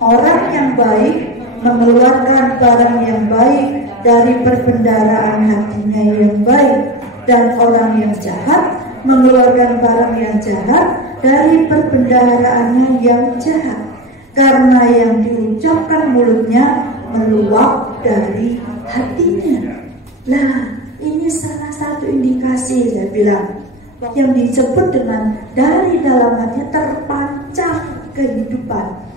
Orang yang baik mengeluarkan barang yang baik dari perbendaharaan hatinya yang baik, dan orang yang jahat mengeluarkan barang yang jahat dari perbendaharaannya yang jahat. Karena yang diucapkan mulutnya meluap dari hatinya. Nah, ini salah satu indikasi saya bilang yang disebut dengan dari dalam hati terpancar kehidupan.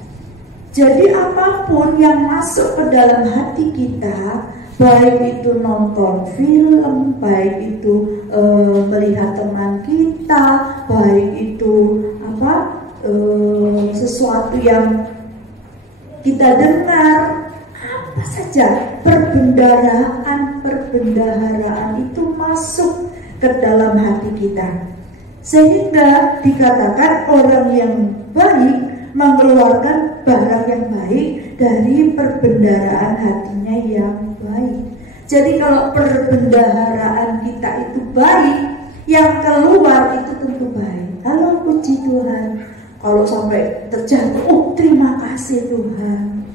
Jadi apapun yang masuk ke dalam hati kita, baik itu nonton film, baik itu melihat teman kita, baik itu sesuatu yang kita dengar, apa saja perbendaharaan itu masuk ke dalam hati kita, sehingga dikatakan orang yang baik mengeluarkan barang yang baik dari perbendaharaan hatinya yang baik. Jadi kalau perbendaharaan kita itu baik, yang keluar itu tentu baik. Halo, puji Tuhan. Kalau sampai terjadi, oh terima kasih Tuhan.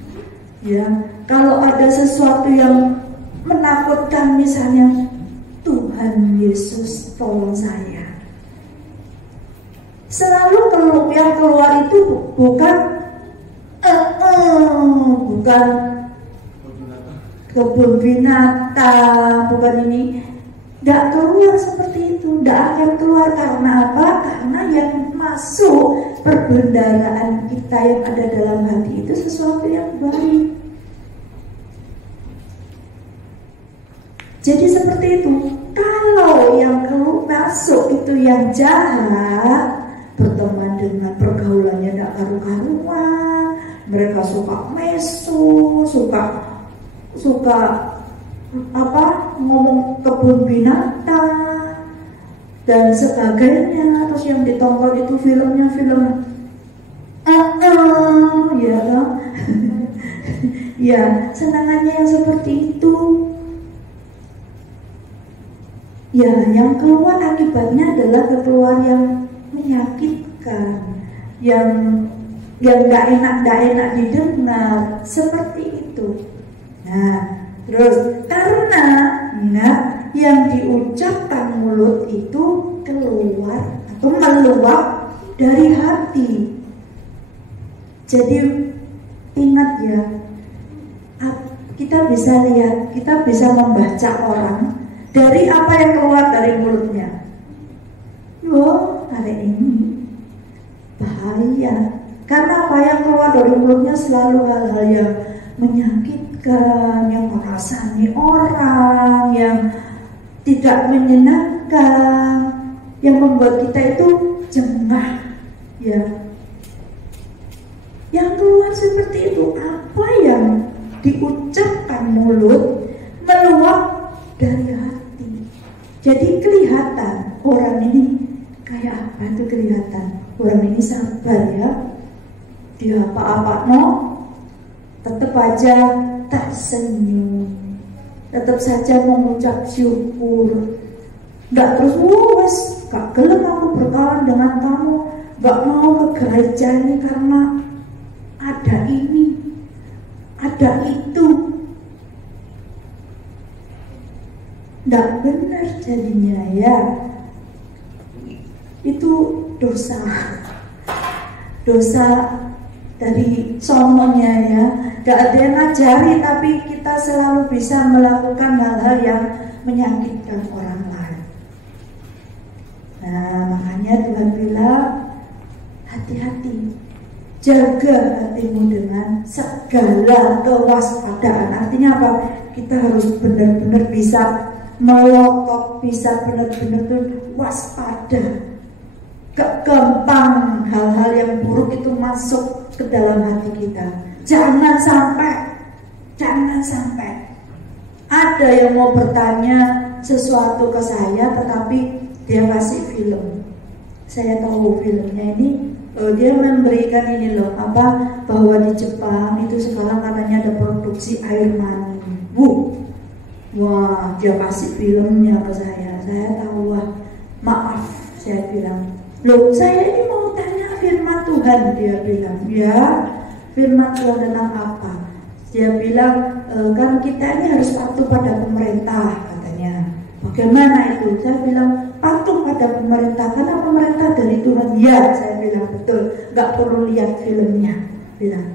Ya, kalau ada sesuatu yang menakutkan, misalnya Tuhan Yesus tolong saya. Selalu yang keluar itu bukan kebun binatang, bukan ini. Tidak keluar seperti itu, tidak akan keluar. Karena apa? Karena yang masuk perbendaharaan kita yang ada dalam hati itu sesuatu yang baik. Jadi seperti itu. Kalau yang masuk itu yang jahat, berteman dengan pergaulannya tidak karu-karuan, mereka suka mesu, suka ngomong kebun binatang dan sebagainya. Terus yang ditonton itu filmnya film ya kan? Ya, senangannya yang seperti itu. Ya, yang keluar akibatnya adalah keluar yang menyakitkan, yang nggak enak didengar, seperti itu. Nah, terus karena yang diucapkan mulut itu keluar atau meluap dari hati. Jadi ingat ya, kita bisa lihat, kita bisa membaca orang dari apa yang keluar dari mulutnya. Loh, hari ini bahaya. Karena apa yang keluar dari mulutnya selalu hal-hal yang menyakitkan, yang merasani orang, yang tidak menyenangkan, yang membuat kita itu jengah. Ya, yang keluar seperti itu, apa yang diucapkan mulut meluap dari hati. Jadi kelihatan orang ini kayak apa itu kelihatan. Orang ini sabar ya. Dia apa-apa tetap aja tersenyum, tetap saja mengucap syukur. Nggak terus wes gak gelem aku berkawan dengan kamu, gak mau ke gereja ini karena ada ini, ada itu. Nggak benar jadinya ya. Itu dosa dari sononya ya. Gak ada yang ngajari, tapi kita selalu bisa melakukan hal-hal yang menyakitkan orang lain. Nah, makanya Tuhan bilang hati-hati, jaga hatimu dengan segala kewaspadaan. Artinya apa? Kita harus benar-benar bisa melotot, bisa benar-benar waspada. Gampang hal-hal yang buruk itu masuk ke dalam hati kita. Jangan sampai ada yang mau bertanya sesuatu ke saya, tetapi dia kasih film. Saya tahu filmnya ini, dia memberikan ini loh, bahwa di Jepang itu sekarang katanya ada produksi air mani. Wah, dia kasih filmnya ke saya. Saya tahu, wah, maaf, saya bilang. Loh, saya ini mau tanya firman Tuhan. Dia bilang, ya, Firman Tuhan tentang apa? Dia bilang kan kita ini harus patuh pada pemerintah katanya. Bagaimana itu? Saya bilang patuh pada pemerintah karena pemerintah dari Tuhan. Ya, saya bilang betul. Gak perlu lihat filmnya. Bilang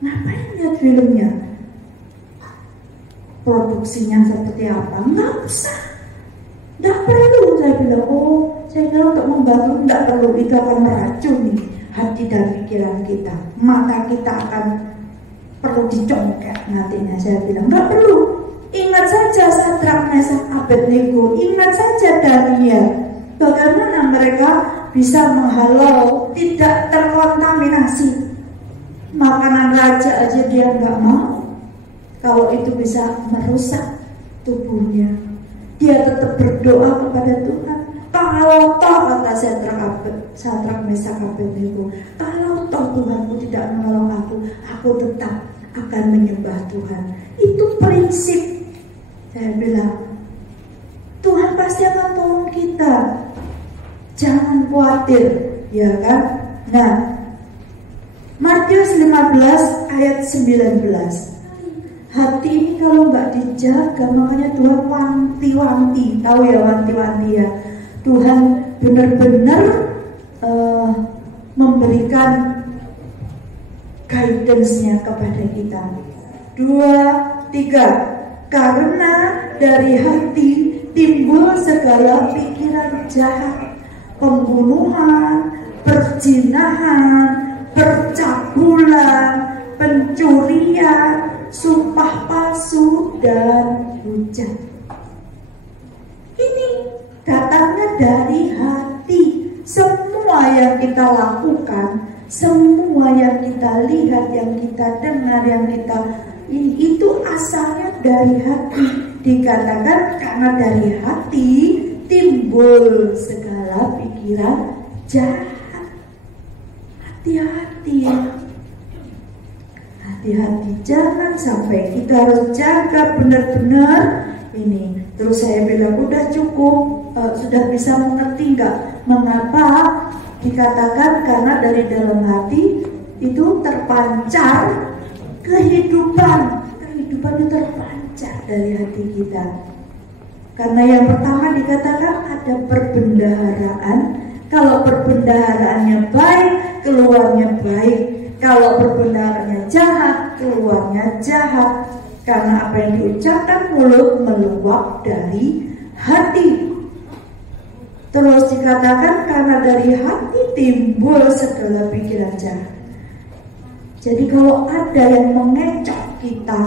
ngapain lihat filmnya? Produksinya seperti apa? Nggak usah. Nggak perlu. Saya bilang saya kira untuk membantu nggak perlu. Itu akan meracuni hati dan pikiran kita. Mata kita akan perlu dicongkel nantinya. Saya bilang nggak perlu. Ingat saja Sadrak, Mesak, Abednego. Ingat saja Daniel. Bagaimana mereka bisa menghalau, tidak terkontaminasi. Makanan raja aja dia nggak mau. Kalau itu bisa merusak tubuhnya, dia tetap berdoa kepada Tuhan. Kalau toh, kata Sadrak, Mesak, Abednego, kalau toh Tuhanku tidak menolong aku tetap akan menyembah Tuhan. Itu prinsip. Saya bilang, Tuhan pasti akan tolong kita. Jangan khawatir, ya kan? Nah, Matius 15 ayat 19. Hati ini kalau nggak dijaga, makanya Tuhan wanti-wanti. Tahu ya wanti-wanti ya. Tuhan benar-benar memberikan guidance-nya kepada kita. 2, 3. Karena dari hati timbul segala pikiran jahat, pembunuhan, perzinahan, percabulan, pencurian, sumpah palsu, dan hujat. Ini datangnya dari hati. Semua yang kita lakukan, semua yang kita lihat, yang kita dengar, yang kita itu asalnya dari hati. Dikatakan karena dari hati timbul segala pikiran jahat. Hati-hati ya. Hati-hati, jangan sampai. Kita harus jaga benar-benar ini. Terus saya bilang udah cukup, sudah bisa mengerti nggak mengapa dikatakan karena dari dalam hati itu terpancar kehidupan itu terpancar dari hati kita. Karena yang pertama dikatakan ada perbendaharaan. Kalau perbendaharaannya baik, keluarnya baik. Kalau perbendaharaannya jahat, keluarnya jahat. Karena apa yang diucapkan mulut meluap dari hati. Terus dikatakan karena dari hati timbul segala pikiran jahat. Jadi kalau ada yang mengecoh kita,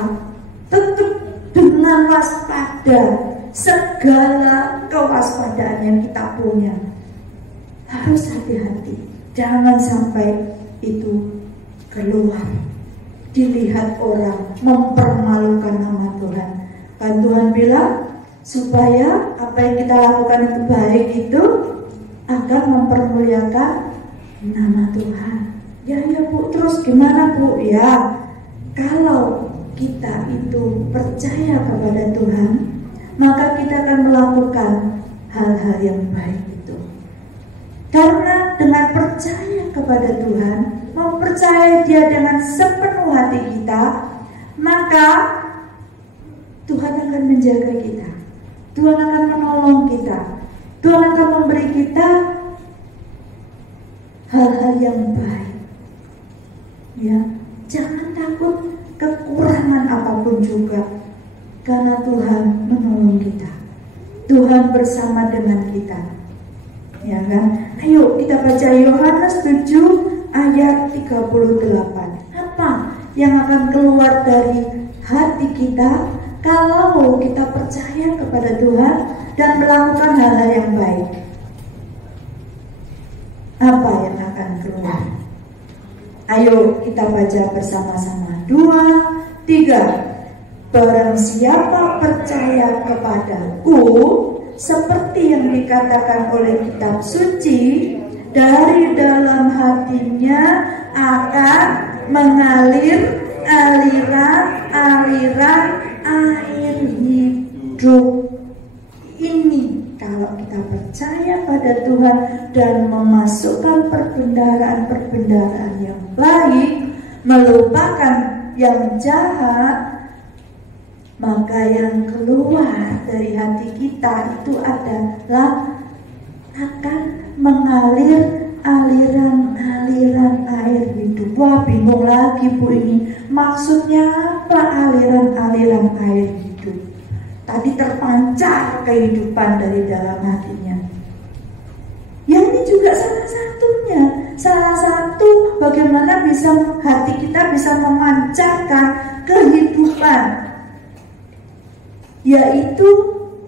tetap dengan waspada, segala kewaspadaan yang kita punya. Harus hati-hati, jangan sampai itu keluar, dilihat orang, mempermalukan nama Tuhan. Kan Tuhan bilang, supaya apa yang kita lakukan itu baik itu akan mempermuliakan nama Tuhan. Ya Bu, terus gimana Bu? Ya, kalau kita itu percaya kepada Tuhan, maka kita akan melakukan hal-hal yang baik itu. Karena dengan percaya kepada Tuhan, mempercayai Dia dengan sepenuh hati kita, maka Tuhan akan menjaga kita. Tuhan akan menolong kita. Tuhan akan memberi kita hal-hal yang baik. Ya, jangan takut kekurangan apapun juga, karena Tuhan menolong kita. Tuhan bersama dengan kita. Ya kan? Ayo kita baca Yohanes 7 ayat 38. Apa yang akan keluar dari hati kita kalau kita percaya kepada Tuhan dan melakukan hal-hal yang baik? Apa yang akan keluar? Ayo kita baca bersama-sama. 2, 3. Barang siapa percaya kepadaku, seperti yang dikatakan oleh kitab suci, dari dalam hatinya akan mengalir aliran-aliran air hidup. Ini kalau kita percaya pada Tuhan dan memasukkan perbendaharaan-perbendaharaan yang baik, melupakan yang jahat, maka yang keluar dari hati kita itu adalah akan mengalir aliran-aliran air hidup. Wah, bingung lagi Bu ini. Maksudnya apa aliran-aliran air hidup? Tadi terpancar kehidupan dari dalam hatinya. Ya ini juga salah satunya. Salah satu bagaimana bisa hati kita bisa memancarkan kehidupan, yaitu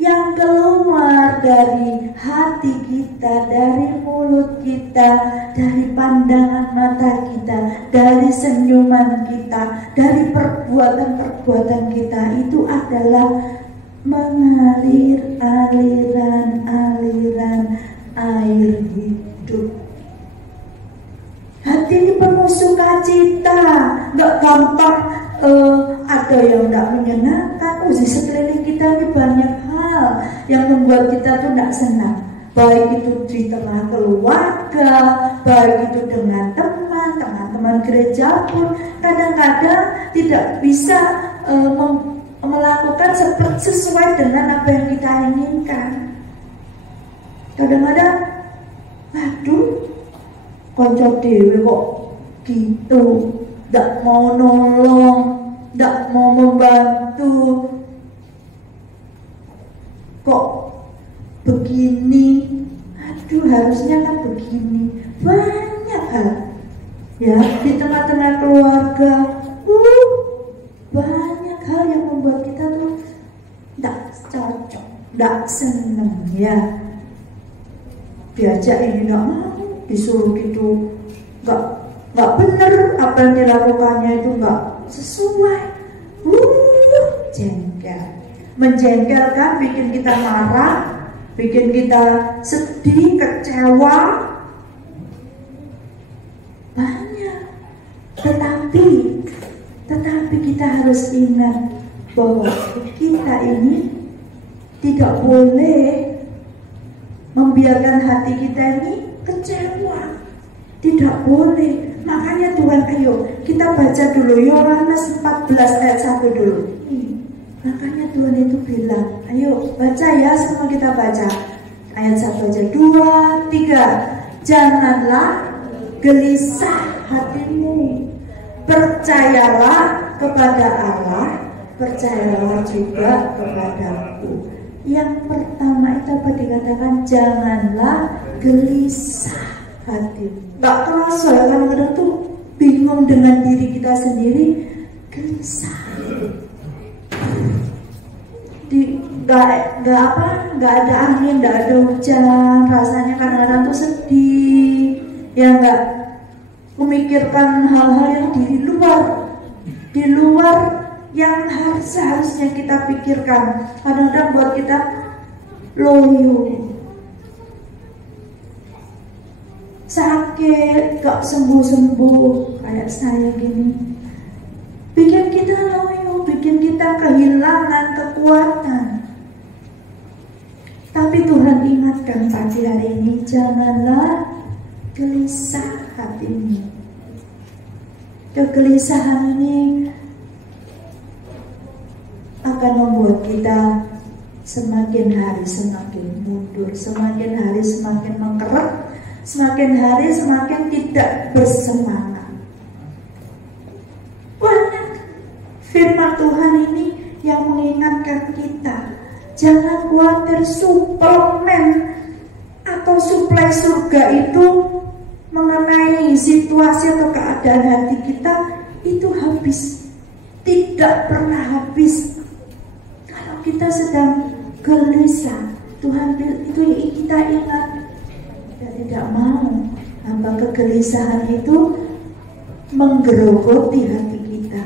yang keluar dari hati kita, dari mulut kita, dari pandangan mata kita, dari senyuman kita, dari perbuatan-perbuatan kita, itu adalah mengalir aliran-aliran air hidup. Hati ini penuh sukacita, nggak gampang ada yang tidak menyenangkan. Di sekeliling kita ini banyak hal yang membuat kita tuh tidak senang, baik itu di tengah keluarga, baik itu dengan teman-teman gereja pun kadang-kadang tidak bisa melakukan sesuai dengan apa yang kita inginkan. Kadang-kadang, aduh, konco dewe kok gitu, tidak mau nolong, tidak mau membantu, kok begini, aduh harusnya kan begini. Banyak hal ya di tengah-tengah keluarga, banyak hal yang membuat kita tuh tidak cocok, tidak senang ya. Diajak ini tidak mau, disuruh gitu nggak benar, apa yang dilakukannya itu nggak sesuai. Jengkel, menjengkelkan, bikin kita marah, bikin kita sedih, kecewa, banyak. Tetapi kita harus ingat bahwa kita ini tidak boleh membiarkan hati kita ini kecewa, tidak boleh. Makanya Tuhan, ayo kita baca dulu Yohanes 14 ayat 1 dulu. Makanya Tuhan itu bilang, ayo baca ya, semua kita baca. Ayat 1 aja, 2, 3. Janganlah gelisah hatimu, percayalah kepada Allah, percayalah juga kepadaku. Yang pertama itu apa dikatakan? Janganlah gelisah hatimu. Gak kerasa ya, kadang-kadang tuh bingung dengan diri kita sendiri, gelisah. Nggak ada angin, nggak ada hujan, rasanya kadang-kadang tuh sedih, ya nggak memikirkan hal-hal yang di luar yang seharusnya kita pikirkan. Kadang-kadang buat kita loyo, sakit gak sembuh-sembuh kayak saya gini, bikin kita loyo, bikin kita kehilangan kekuatan. Tapi Tuhan ingatkan pagi hari ini, janganlah gelisah hatimu. Kegelisahan ini akan membuat kita semakin hari semakin mundur, semakin hari semakin mengkeret, semakin hari semakin tidak bersemangat. Banyak firman Tuhan ini yang mengingatkan kita, jangan khawatir. Suplemen atau suplai surga itu mengenai situasi atau keadaan hati kita itu habis, tidak pernah habis. Kalau kita sedang gelisah, Tuhan itu kita ingat, kita tidak mau apa kegelisahan itu menggerogoti hati kita.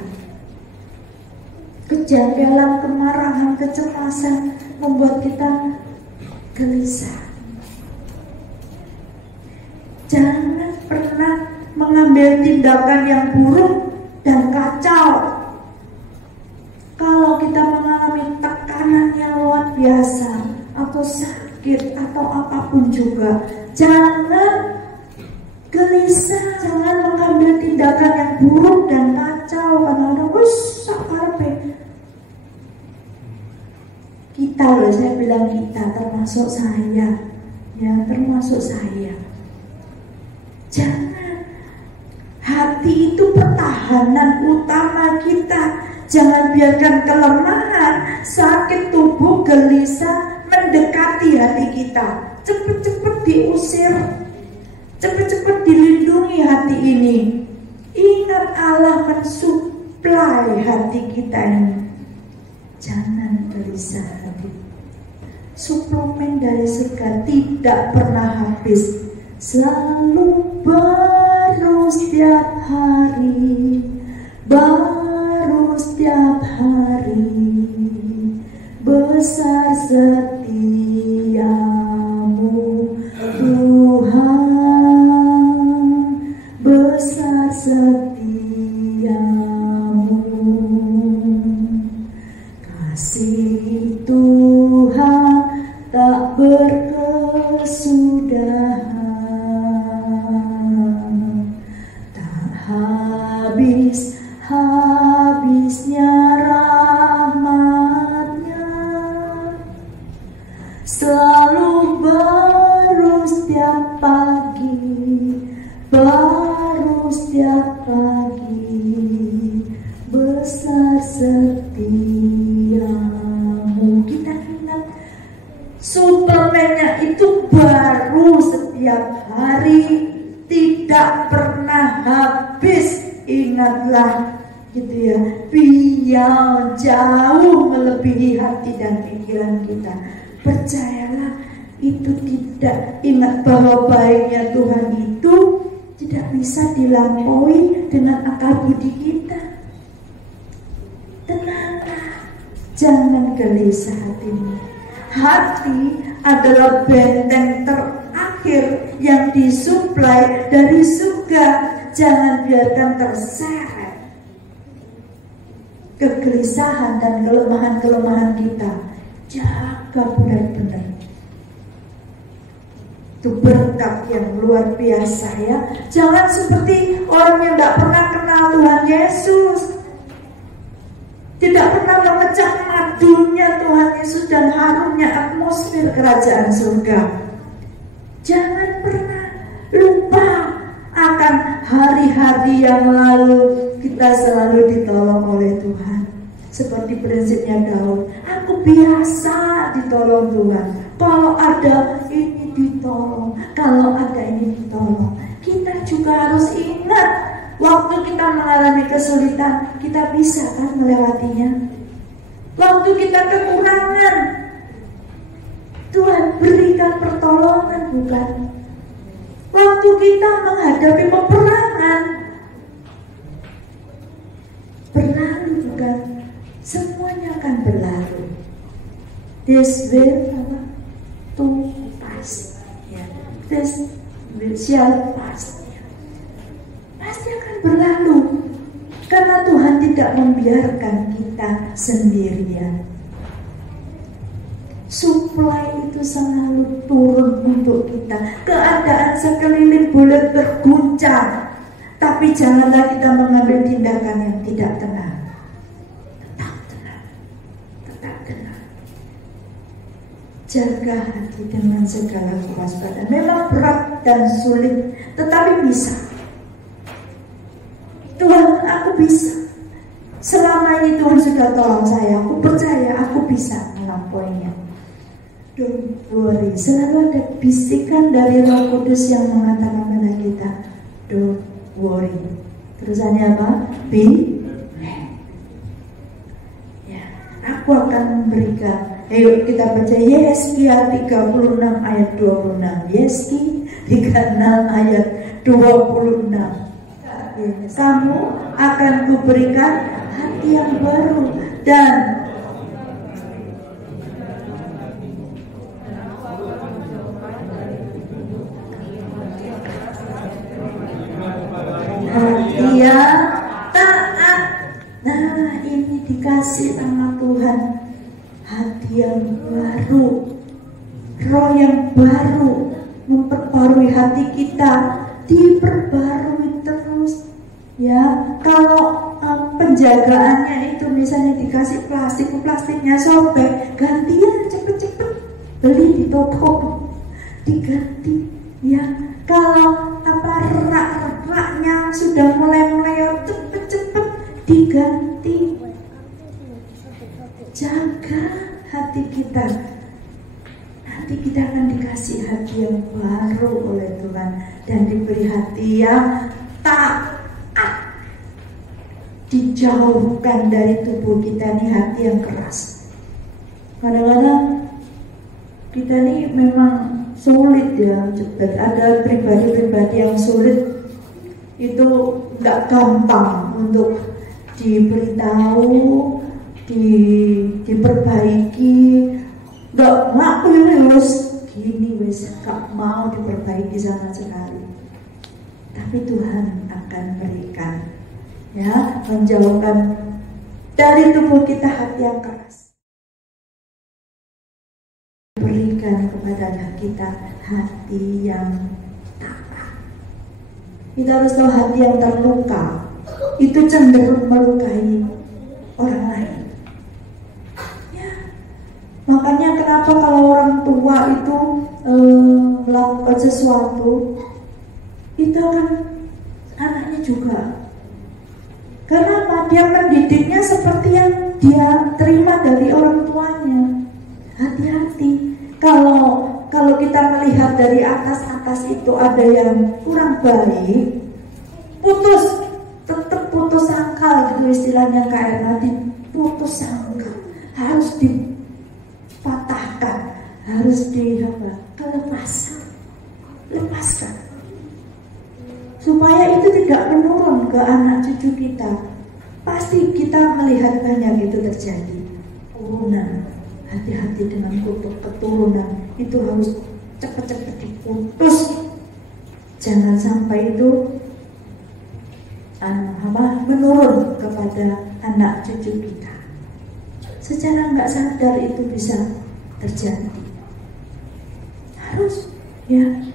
Kejanggalan, kemarahan, kecemasan membuat kita gelisah. Jangan pernah mengambil tindakan yang buruk dan kacau. Kalau kita mengalami tekanan yang luar biasa atau sakit atau apapun juga, jangan gelisah, jangan mengambil tindakan yang buruk dan kacau, kadang-kadang karepe. Kita loh, saya bilang kita, termasuk saya, ya termasuk saya. Jangan, hati itu pertahanan utama kita. Jangan biarkan kelemahan, sakit tubuh, gelisah mendekati hati kita. Cepat-cepat diusir, cepat-cepat dilindungi hati ini. Ingat Allah mensuplai hati kita ini. Jangan gelisah hati. Suplemen dari surga tidak pernah habis, selalu baru setiap hari, baru setiap hari. Besar setiamu Tuhan, besar setiamu. Kasih Tuhan tak berkesudahan, tak habisnya rahmatnya, selalu baru setiap pagi, baru setiap pagi. Besar setiamu. Kita ingat, suplemennya itu baru setiap hari, tidak pernah habis. Ingatlah, gitu ya, biar jauh melebihi hati dan pikiran kita. Percayalah, itu tidak. Ingat bahwa baiknya Tuhan itu tidak bisa dilampaui dengan akal budi kita. Tenanglah, jangan gelisah hatimu. Hati adalah benteng terakhir yang disuplai dari surga. Jangan biarkan terseret kegelisahan dan kelemahan-kelemahan kita. Jaga benar-benar. Itu berkat yang luar biasa ya. Jangan seperti orang yang tidak pernah kenal Tuhan Yesus, tidak pernah memecah madunya Tuhan Yesus dan harumnya atmosfer kerajaan surga. Jangan pernah lupa akan hari-hari yang lalu. Kita selalu ditolong oleh Tuhan. Seperti prinsipnya Daud, aku biasa ditolong Tuhan. Kalau ada ini ditolong, kalau ada ini ditolong. Kita juga harus ingat, waktu kita mengalami kesulitan, kita bisa kan melewatinya. Waktu kita kekurangan, Tuhan berikan pertolongan, bukan? Waktu kita menghadapi peperangan, berlalu, bukan? Semuanya akan berlalu. This will to pass. Ya. This will shall pass. Ya. Pasti akan berlalu. Karena Tuhan tidak membiarkan kita sendirian. Suplai itu selalu turun untuk kita. Keadaan sekeliling boleh berguncang, tapi janganlah kita mengambil tindakan yang tidak tenang. Tetap tenang. Jaga hati dengan segala kewaspadaan. Memang berat dan sulit, tetapi bisa. Tuhan, aku bisa. Selama ini Tuhan sudah tolong saya. Aku percaya aku bisa melampauinya. Don't worry. Selalu ada bisikan dari Roh Kudus yang mengatakan kepada kita, don't worry. Terusannya apa? Be happy. Ya, aku akan memberikan. Ayo kita baca Yesaya 36 ayat 26. Yesaya 36 ayat 26. Kamu akan kuberikan hati yang baru dan hati yang taat. Nah, ini dikasih sama Tuhan, hati yang baru, roh yang baru, memperbarui hati kita, diperbarui terus. Ya, kalau penjagaannya itu misalnya dikasih plastik, plastiknya sobek, gantian cepet-cepet beli di toko, diganti. Ya, kalau rak-raknya sudah mulai meleot, cepet-cepet diganti. Jaga hati kita. Nanti kita akan dikasih hati yang baru oleh Tuhan dan diberi hati yang taat. Dijauhkan dari tubuh kita nih hati yang keras. Kadang-kadang kita nih memang sulit ya. Ada pribadi-pribadi yang sulit, itu nggak gampang untuk diberitahu, diperbaiki. Nggak ngaku wes gini wes, nggak mau diperbaiki sama sekali. Tapi Tuhan akan berikan, ya, menjauhkan dari tubuh kita hati yang keras. Berikan kepada kita hati yang taat. Kita harus tahu hati yang terluka itu cenderung melukai orang lain. Ya. Makanya kenapa kalau orang tua itu melakukan sesuatu, itu akan anaknya juga. Karena apa? Dia mendidiknya seperti yang dia terima dari orang tuanya. Hati-hati. Kalau kita melihat dari atas itu ada yang kurang baik, tetap putus sangkal gitu istilahnya Kak Erna, putus sangkal, harus dipatahkan, harus lepaskan, supaya itu tidak menurun ke anak cucu kita. Pasti kita melihat banyak itu terjadi. Turunan, hati-hati dengan kutuk keturunan, itu harus cepat-cepat diputus. Jangan sampai itu menurun kepada anak cucu kita. Secara nggak sadar itu bisa terjadi. Harus, ya,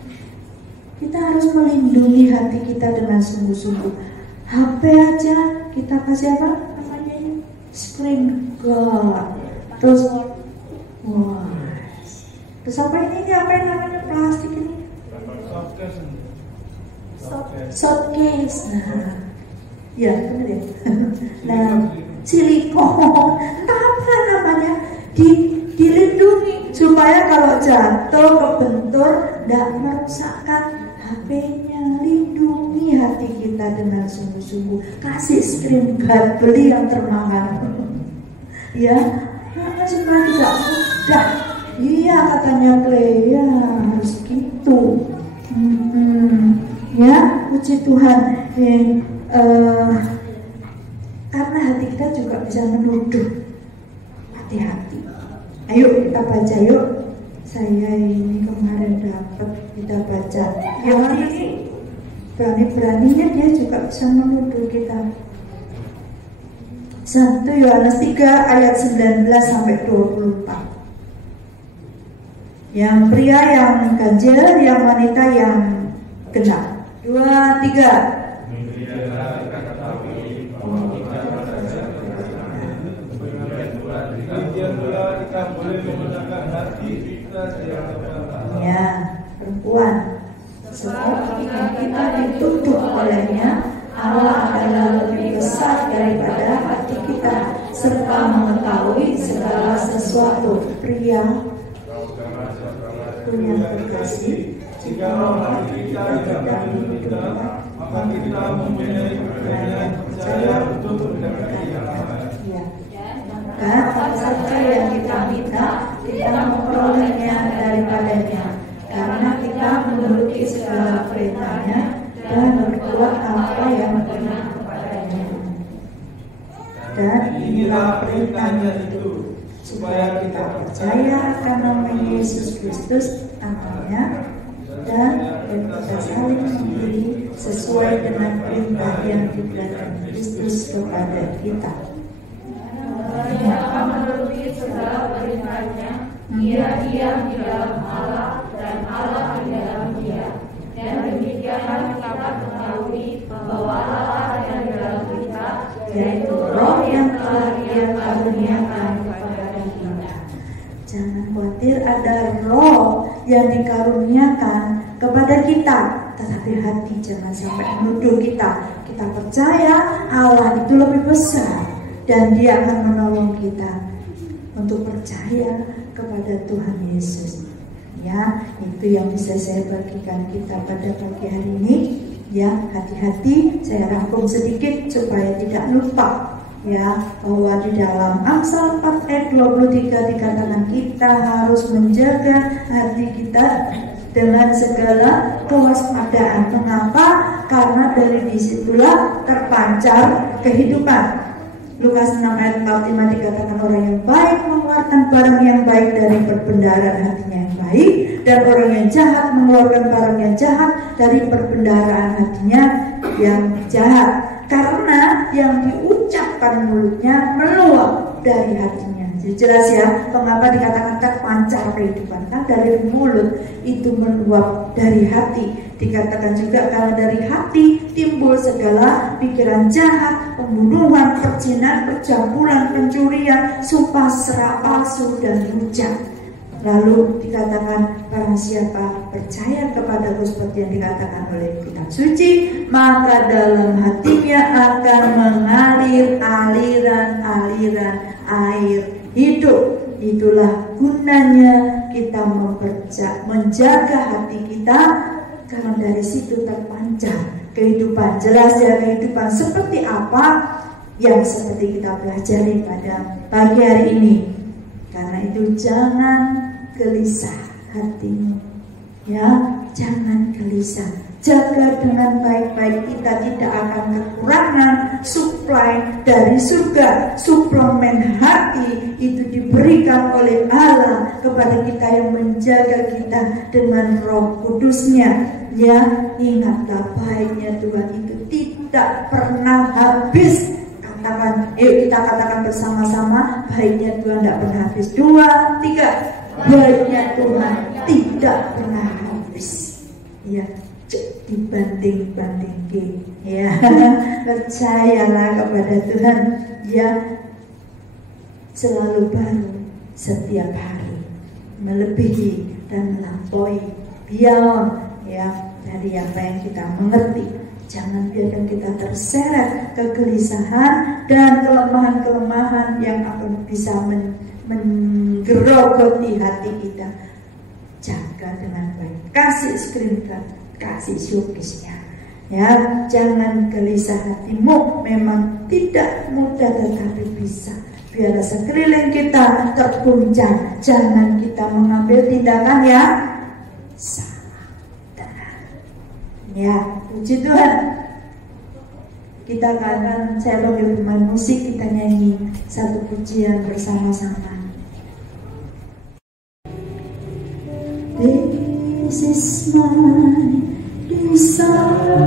kita harus melindungi hati kita dengan sungguh-sungguh. HP aja kita kasih apa namanya ini, screen guard, terus apa ini apa yang namanya plastik ini, soft case. Nah, ya benar ya. Nah, silikon, entah apa namanya, dilindungi supaya kalau jatuh kebentur tidak merusakkan HP-nya. Lindungi hati kita dengan sungguh-sungguh. Kasih screen guard, beli yang termahal. Ya, supaya tidak mudah. Iya katanya Clea, harus gitu. Ya, puji Tuhan. Karena hati kita juga bisa menuduh. Hati-hati. Ayo kita baca yuk. Saya ini kemarin dapat, kita baca. Yang ini berani-beraninya dia juga bisa menuduh kita. 1 Yohanes 3 ayat 19 sampai 24. Yang pria yang ganjil, yang wanita yang genap. 2, 3. Ya, perempuan. Sebab kita ditutup olehnya, Allah adalah lebih besar daripada hati kita, serta mengetahui segala sesuatu. Pria yang terkasih, jika hati kita tidak ditutup, maka kita mempunyai keberanian percaya untuk mendapatkan. Apa saja yang kita minta, kita memperolehnya daripadanya, karena kita menuruti segala perintahnya dan berbuat apa yang benar kepadanya. Dan inilah perintahnya itu, supaya kita percaya akan nama Yesus Kristus anaknya, dan kita saling memberi sesuai dengan perintah yang diberikan Kristus kepada kita. Ia akan menuruti segala perintahnya. Ia diam di dalam Allah dan Allah di dalam Dia. Dan demikianlah kita mengetahui bahwa Allah adalah yaitu Roh yang telah Ia karuniakan kepada kita. Jangan khawatir, ada Roh yang dikaruniakan kepada kita, tetapi hati jangan sampai menuduh kita. Kita percaya Allah itu lebih besar dan Dia akan menolong kita untuk percaya kepada Tuhan Yesus. Ya, itu yang bisa saya bagikan kita pada pagi hari ini. Ya, hati-hati, saya rangkum sedikit supaya tidak lupa. Ya, bahwa di dalam Amsal 4 ayat 23 dikatakan kita harus menjaga hati kita dengan segala kewaspadaan. Mengapa? Karena dari disitulah terpancar kehidupan. Lukas 6 ayat 45 dikatakan orang yang baik mengeluarkan barang yang baik dari perbendaharaan hatinya yang baik, dan orang yang jahat mengeluarkan barang yang jahat dari perbendaharaan hatinya yang jahat. Karena yang diucapkan mulutnya meluap dari hatinya. Jadi jelas ya, mengapa dikatakan terpancar kehidupan, kan dari mulut itu meluap dari hati. Dikatakan juga karena dari hati timbul segala pikiran jahat, pembunuhan, perzinahan, percabulan, pencurian, sumpah serap palsu dan hujat. Lalu dikatakan barang siapa percaya kepadaku seperti yang dikatakan oleh kitab suci, maka dalam hatinya akan mengalir aliran-aliran air hidup. Itulah gunanya kita menjaga hati kita, karena dari situ terpancar kehidupan. Jelas ya, kehidupan seperti apa yang seperti kita pelajari pada pagi hari ini. Karena itu jangan gelisah hatimu, ya, jangan gelisah. Jaga dengan baik-baik, kita tidak akan kekurangan suplai dari surga. Suplemen hati itu diberikan oleh Allah kepada kita yang menjaga kita dengan Roh Kudus-Nya. Ya, ingatlah baiknya Tuhan itu tidak pernah habis. Katakan, yuk kita katakan bersama-sama, baiknya Tuhan tidak pernah habis. 2, 3, baiknya Tuhan tidak pernah habis. Ya, dibanding-bandingin. Ya, percayalah kepada Tuhan. Ya, selalu baru setiap hari, melebihi dan melampaui, beyond ya dari apa yang kita mengerti. Jangan biarkan kita terseret kegelisahan dan kelemahan-kelemahan yang akan bisa menggerogoti hati kita. Jaga dengan baik, kasih screen card, kasih showcase-nya. Ya, jangan gelisah hatimu. Memang tidak mudah tetapi bisa. Biar sekeliling kita terguncang, jangan kita mengambil tindakan yang salah. Ya, puji Tuhan. Kita akan, saya bagi bermain musik, kita nyanyi satu pujian bersama-sama. This is my desire.